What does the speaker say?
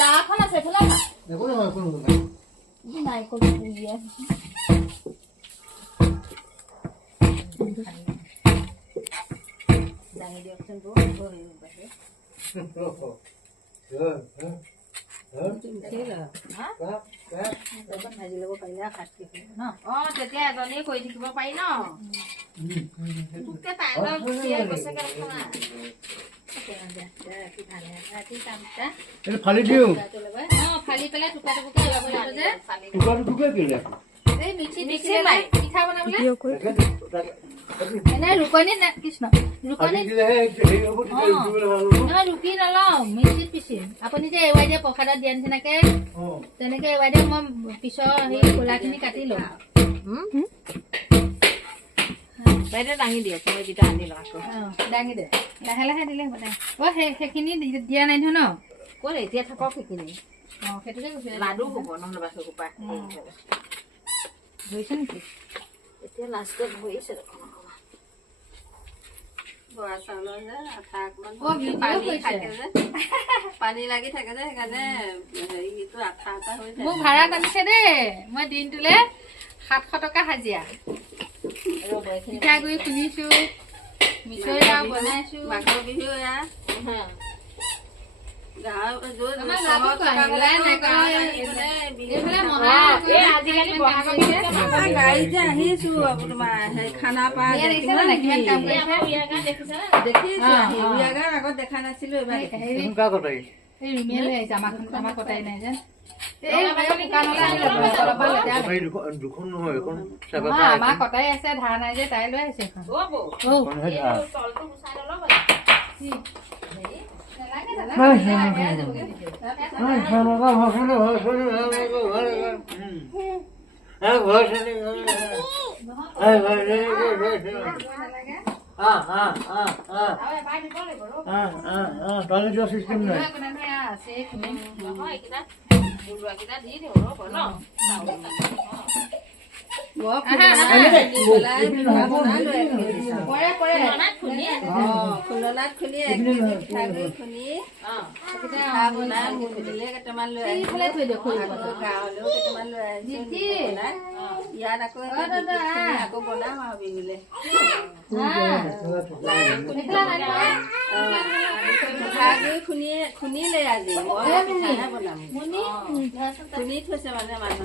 দাখন আছে ফেলা না দেখো না কোন নাইকল দিয়ে দাঙি দিয়কচোন বৌ হৈ বাহে ভাজি ল'ব পাৰিলে খাচি ন তেতিয়া এজনীয়ে কৰি থাকিব পাৰি ন ফালি দিওঁ ফালি পেলাই টুকুৰা টুকুৰকে ওলাব লাগিব যে টুকুৰা দিলে এই মিক্সি পিঠা বনাবলৈ এনে ৰুকনি কৃষ্ণ ৰুকনি ৰুকি নলওঁ মিক্সিত পিচিম আপুনি যে এৱাই দিয়ে প্ৰসাদত দিয়া নিচিনাকে তেনেকে এৱাই দিয়ে মই পিছৰ সেই খোলাখিনি কাটি লওঁ বাইদেউ দাঙি দিয়ক মই যিটা আনি লওঁ আকৌ দাঙি দে লাহে লাহে দিলে হ'ব দে সেইখিনি দিয়া নাই নহয় ন ক'ত এতিয়া থাকক সেইখিনি সেইটোকে কৈছে লাডু হ'ব নহ'লে বাকী সোপা ধৰিছে নেকি এতিয়া লাষ্টত ধৰিছে বৰা চাউলৰ যে আঠা অকণমান পানী লাগি থাকে যে সেইকাৰণে হেৰিটো আঠা আঠা হৈ যায় মোক ভাড়া টানিছে দেই মই দিনটোলে 700 টকা হাজিৰা পিঠাগুড়ি খুন্দিছো মিঠৈ লাও বনাইছো মাঘৰ বিহু এয়া গাড়ীতে আহিছো তোমাৰ খানা পা দেখিছো আগত দেখা নাছিলো আমাৰ কটাই আছে ধাৰ নাই যে তাই লৈ আহিছে চিষ্টেম নাই খুন্দনাত খুলি 1 কেজি পিঠাগুড়ি খুন্দি পিঠা বনাই মুঠিলে কেইটামান লৈ গাঁৱলৈও কেইটামান লৈ আহিছো ইয়াত আকৌ বনাম আৰু বিহুলে পিঠাগুড়ি খুন্দিলে আজি মই পিঠাহে বনাম খুন্দি থৈছে মানে মানুহ